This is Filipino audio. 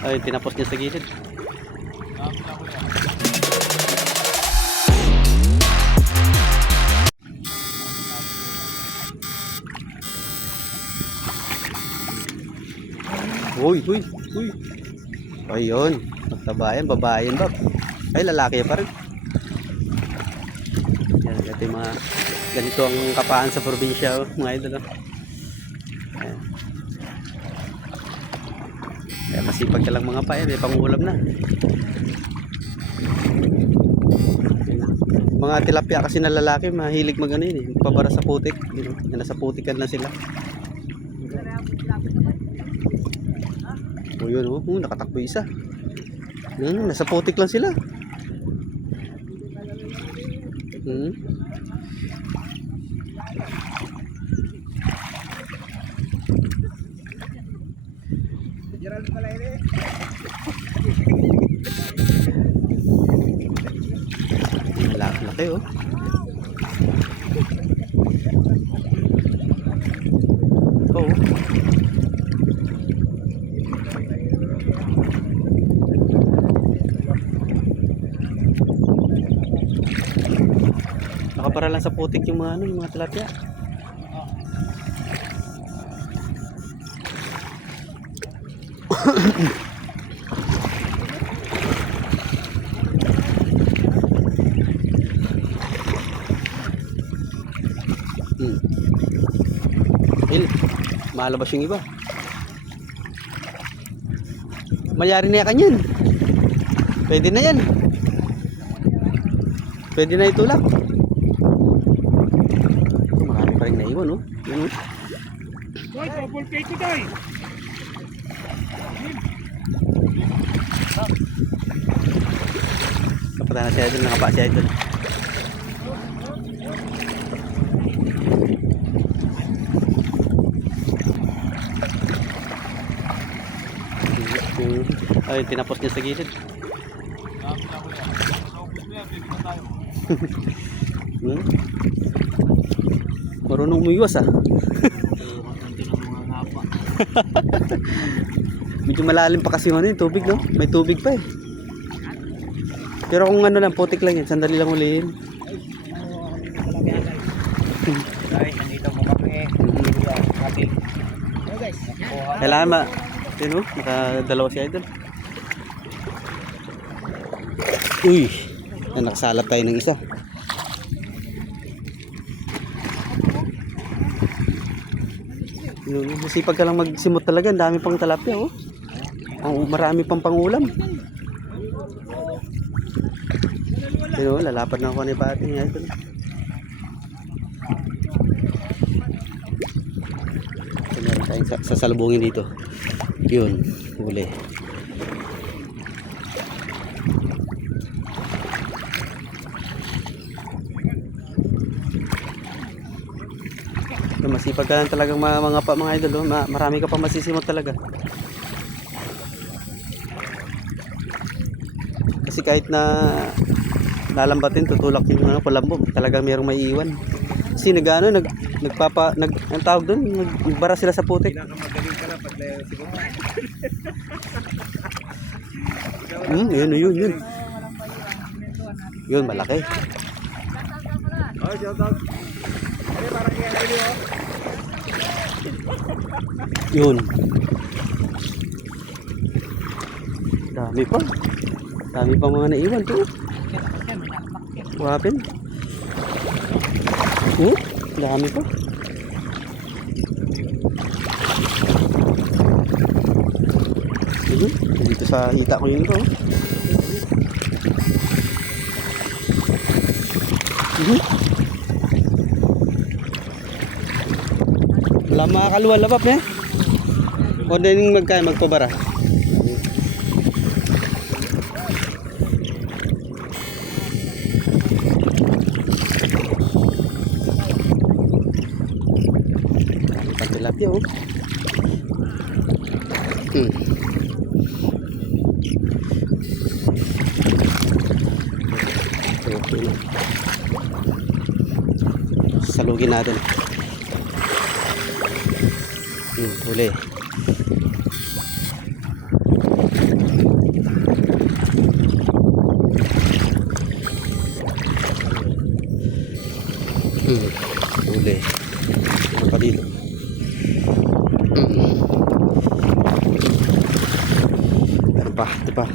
Ay, tinapos niya sa gilid. Uy, uy, uy. Ayun, magtabayan, babayan ba? Ay, lalaki pa rin. Yan, ito yung mga ganito ang kapaan sa probinsya, mga idol. Ayan. Kaya masipag ka lang mga payan, may pangulam na. Mga tilapia kasi na lalaki, mahilig mag ano yun eh, pabara sa putik. Nasa putikan na sila. O yun, nakatakbo isa. Nasa putik lang sila. Laki oh. Oh. Nakapara lang sa putik yung mga yung mga tilapia. Malabas yung iba. Mayari na yan. Pwede na yan. Pwede na itulak. Marami pa rin naiwan, oh. Yun, oh. Boy, double pay ko, Doy. Kapatan na siya idol, nakapa siya idol. Ay, tinapos niya sa gilid. Marunong umiwas ah. Medyo malalim pa kasi yung tubig, no? May tubig pa eh. Pero kung ano lang, putik lang yan, sandali lang ulihin. Guys, nandito po kami. Kailangan ma... Yun o, nakadalawa siya idol. Uy, nakasalap tayo ng isa. Masipag ka lang magsimot talaga, ang dami pang talapia oh. Marami pang pangulam. Pero lalapad na ako ni pati niya idol. Meron tayong sasalubungin dito. Yun, huli. Masipag ka lang talagang mga idol, oh. Marami ka pa masisimot talaga. Kasi kahit na lalambatin, tutulak yung palambog, talagang mayroong may iwan. Kasi ang tawag doon, nagbara sila sa putik. Yun. Yun, malaki. Yun. Dami pa. Dami pa mga naiwan to. Wapin. Dami pa. Dito sa hita ko yun to. Wala makakaluwa lapap eh. O din magpabara. Tilapia oh. Salugin natin. Huli. Huli. Ano pa dito? Meron pa, ito pa.